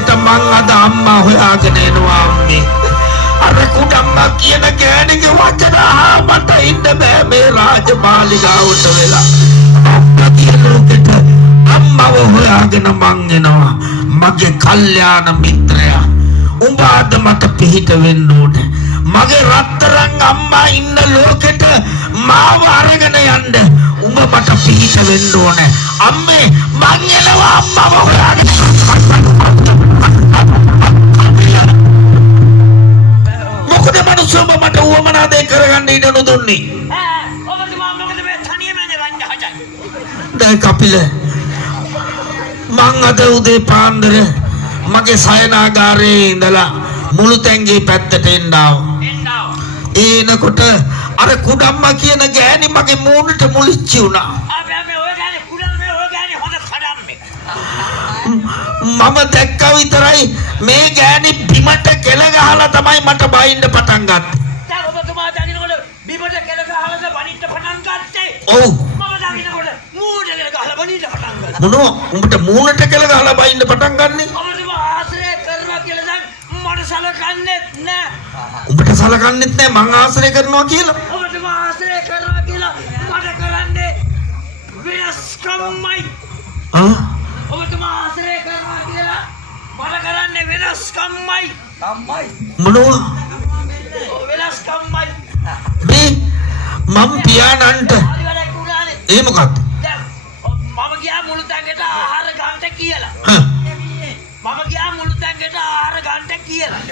ලෝකෙට මං අද අම්මා හොයාගෙන එනවා අම්මේ. අර කුඩම්මා කියන ගෑණිගේ වචන මට ඉන්න බෑ මේ රාජමාලිගාවට වෙලා. අපේ ලෝකෙට අම්මව හොයාගෙන මං එනවා. මගේ කල්යාණ මිත්‍රයා. උඹ අද මට පිහිට වෙන්න ඕනේ. මගේ රත්තරන් අම්මා ඉන්න ලෝකෙට මාව අරගෙන යන්න උඹ මට පිහිට වෙන්න ඕනේ. අම්මේ මං එනවා අම්මව හොයාගෙන. මොකද මනුස්සයම මට උවමනා දෙයක් කරගන්න ඉඩ නොදුන්නේ. ඔබතුමා මොකද මේ තනියමද රංග හදන්නේ? දැන් කපිල මං අද උදේ පාන්දර මගේ සයනාගාරේ ඉඳලා මුළු තැන්ගේ පැත්තට එන්නාව. එනකොට අර කුඩම්මා කියන ගෑණි මගේ මූණට මුලිච්චි වුණා. මම දැක්කා විතරයි මේ ගෑණි බිමට කෙල ගහලා තමයි මට බයින්න පටන් ගත්තේ. දැන් ඔබතුමා දකින්නකොට බිමට කෙල ගහලාද බනින්න පටන් ගත්තේ? ඔව්. මම දකින්නකොට මූණට කෙල ගහලා බනින්න පටන් ගත්තා. මොනවා? උඹට මූණට කෙල ගහලා බයින්න පටන් ගන්නෙ? ඔබතුමා ආශ්‍රය කරනවා කියලා දැන් මට සලකන්නේත් නෑ. උඹට සලකන්නෙත් නෑ මං ආශ්‍රය කරනවා කියලා. ඔබතුමා ආශ්‍රය කරනවා කියලා මට කරන්නේ වෙනස්කම්මයි. ඔබතුමා ආශ්‍රය කරනවා කියලා මට කරන්නේ වෙනස්කම්මයි. මොනවා? වෙනස්කම්මයි. මේ මම පියාණන්ට ඒ මොකක්ද? මම ගියා මුළු තැනකට ආහාර ගන්න කියලා. මම ගියා මුළු තැනකට ආහාර ගන්න කියලා.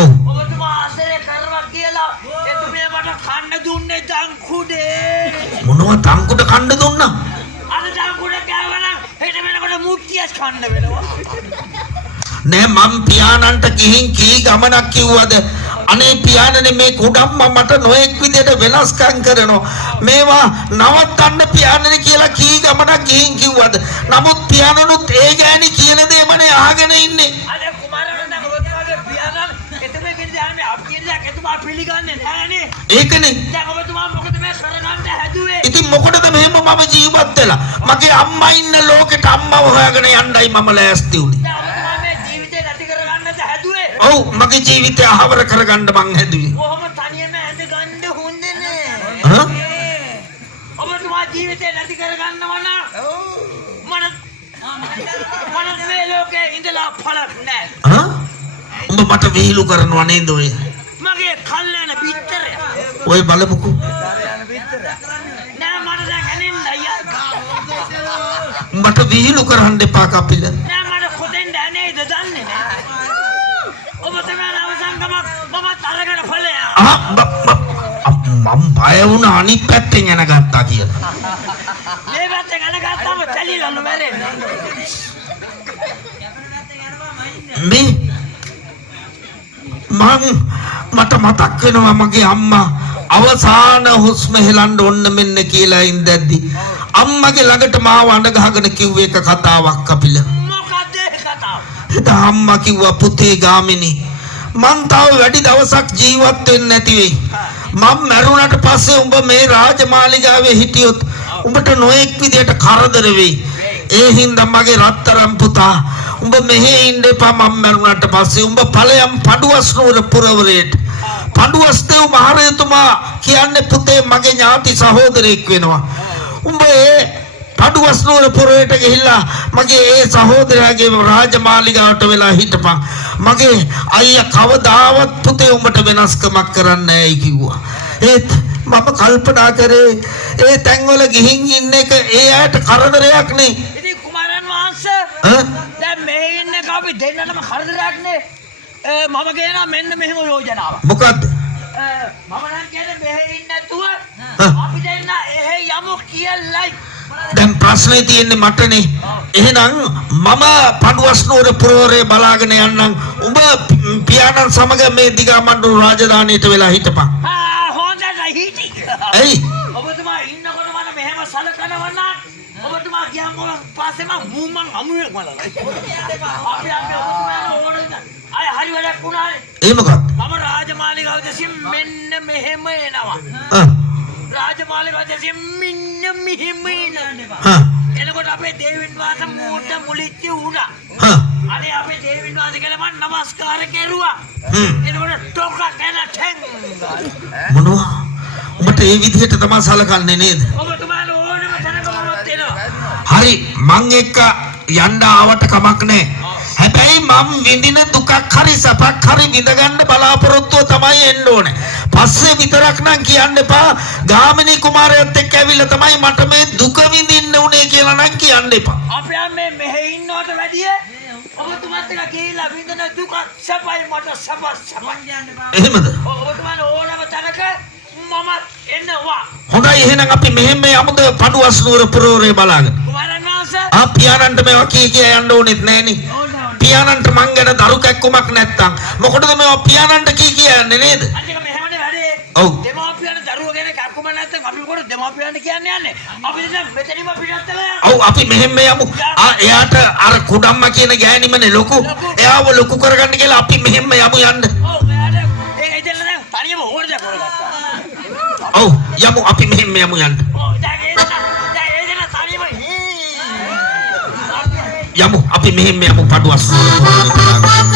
ඔව්. ඔබතුමා ආශ්‍රය කරනවා කියලා එතුමිය මට කන්න දුන්නේ දංකුඩේ. මොනවා තංකුඩ කන්න දුන්නා? අද දංකුඩ කෑවනම් හෙට වෙනකොට මුට්ටියක් කන්න වෙනවා. නෑ මම පියාණන්ට ගිහින් කී ගමනක් කිව්වද? අනේ පියාණනේ මේ කුඩම්මා මට නොඑක් විදිහට වෙනස්කම් කරනවා. මේවා නවත්තන්න පියාණනේ කියලා කී ගමනක් ගිහින් කිව්වද? නමුත් පියාණනුත් ඒ ගෑණි කියන දේමනේ අහගෙන ඉන්නේ. අද කුමාරයන් ඔබතුමාගේ පියාණන් එතනකින් දැන්නේ අපිරියක් එතුමා පිළිගන්නේ නෑනේ. ඒකනේ. දැන් ඔබතුමා මොකද මේ කරගන්න හැදුවේ? ඉතින් මොකටද මෙහෙම මම ජීවත් වෙලා? මගේ අම්මා ඉන්න ලෝකෙට අම්මව හොයාගෙන යන්නයි මම ලෑස්ති උනේ. ඔව් මගේ ජීවිතය අහවර කරගන්න මං හැදුවේ. කොහොම තනියම ඇඳ ගන්න හොඳ නෑ. ඔබතුමා ජීවිතේ නැති කරගන්නවා නම් මට මේ ලෝකේ ඉඳලා පළක් නෑ. උඹ මට විහිළු කරනවා නේද ඔය? මගේ කල්යන පිටරය. ඔය බලමුකෝ. නෑ මට දැන් ඇනෙන්න අයියා. මට විහිළු කරන්න එපා කපිල. නෑ මට කොතෙන්ද ඇනේද දන්නේ නෑ. මම බය වුණා අනිත් පැත්තෙන් යන ගත්තා කියලා. මේ පැත්තෙන් යන ගත්තාම තැලිලා නොමරෙන්නේ. මේ මට මතක් වෙනවා මගේ අම්මා අවසාන හුස්ම හෙලන්න ඕන්න මෙන්න කියලා ඉඳද්දි අම්මගේ ළඟට මාව අඬ ගහගෙන කිව්ව එක කතාවක් කපිල. මොකද ඒ කතාව? එතන අම්මා කිව්වා පුතේ ගාමිනී මං තව වැඩි දවසක් ජීවත් වෙන්න නැති වෙයි. මම මැරුණට පස්සේ උඹ මේ රාජමාලිගාවේ හිටියොත් උඹට නොඑක් විදියට කරදර වෙයි. ඒ හින්දා මගේ රත්තරන් පුතා උඹ මෙහෙ ඉන්න එපා. මම මැරුණට පස්සේ උඹ ඵලයන් පඬුවස් නුවර පුරවරයට. පඬුවස් දේව මහරජතුමා කියන්නේ පුතේ මගේ ඥාති සහෝදරයෙක් වෙනවා. උඹ ඒ පඬුවස් නුවර පුරවරයට ගිහිල්ලා මගේ ඒ සහෝදරයාගේ රාජමාලිගාවට වෙලා හිටපන්. මගේ අයියා කවදාවත් පුතේ උඹට වෙනස්කමක් කරන්නේ නැයි කිව්වා. ඒත් මම කල්පනා කරේ ඒ තැන්වල ගිහින් ඉන්න එක ඒ අයට කරදරයක් නේ. ඉතින් කුමාරයන් වහන්සේ දැන් මේ ඉන්න අපි දෙන්නටම කරදරයක් නේ. මම කියනවා මෙන්න මෙහෙම යෝජනාවක්. මොකද්ද? මම නම් කියන්නේ මෙහෙ ඉන්න නැතුව අපි දෙන්න එහෙ යමු කියලායි. දැන් ප්‍රශ්නේ තියෙන්නේ මටනේ. එහෙනම් මම පඬුවස් නුවර පුරවරේ බලාගෙන යන්නම්. උඹ පියාණන් සමග මේ දිගමඬු රාජධානියට වෙලා හිටපන්. හොඳයි හිටි. ඇයි? ඔබතුමා ඉන්නකොට මම මෙහෙම සලකනවා නම් ඔබතුමා ගියාම පස්සේ මම අමුයක් මලලා. අපි ඔබතුමා ඕනේ. අය හරි වැඩක් වුණානේ. ඒ මොකක්ද? මම රාජමාලිගාව දෙසින් මෙන්න මෙහෙම එනවා. රාජමාලිගාව දෙසින් මෙන්න මෙහෙම එනවා. එනකොට අපේ දේවින් වාස මූට මුලිච්ච වුණා. අනේ අපේ දේවින් වහන්සේ කියලා මම නමස්කාර කෙරුවා. හ්ම්. එතකොට ටොක කන ටෙන්. මොනවා? උඹට ඒ විදිහට තමයි සලකන්නේ නේද? ඔබතුමාට ඕනම තැනක මොනවද දෙනවා. හරි මං එක්ක යන්න ආවට කමක් නැහැ. හැබැයි මම විඳින දුකක් හරි සැපක් හරි විඳ ගන්න බලාපොරොත්තුව තමයි එන්න ඕනේ. පස්සේ විතරක් නම් කියන්න එපා ගාමිණී කුමාරයත් එක්ක ඇවිල්ලා තමයි මට මේ දුක විඳින්න උනේ කියලා නම් කියන්න එපා. අපි මේ මෙහෙ ඉන්නවට වැඩිය ඔබතුමාත් එක්ක ගිහිල්ලා විඳින දුක සැපයි මට සැපයි කියන්න එපා. එහෙමද? ඔබතුමාට ඕනම තැනක මම එන්නවා. හොඳයි එහෙනම් අපි මෙහෙම යමුද පඩුවස් නුවර පුරවරේ බලාගෙන. කුමාරයන් වහන්සේ පියාණන්ට මේවා කිය යන්න ඕනෙත් නෑනේ. පියාණන්ට මං ගැන දරු කැක්කුමක් නැත්තම් මොකටද මේවා පියාණන්ට කියන්නේ නේද? අනික මෙහෙමනේ වැඩේ. ඔව්. දෙමාපියන් දරුවෝ ගැන කක්කුම නැත්නම් අපි කොට දෙමාපියන්ට කියන්නේ යන්නේ. අපි දැන් මෙතනින්ම පිටත් වෙලා. ඔව් අපි මෙහෙම යමු. එයාට අර කුඩම්ම කියන ගෑණිමනේ ලොකු. එයාව ලොකු කරගන්න කියලා අපි මෙහෙම යමු යන්න. ඔව් මෙයාට ඒක ඉතින් දැන් තනියම ඕන දෙයක් කරගත්තා. ඔව් යමු අපි මෙහෙම යමු යන්න. ඔව් දැන් ඒ දෙන තනියම යමු අපි මෙහෙම යමු පඩුවස් නුවර පුරවරේ බලාගෙන.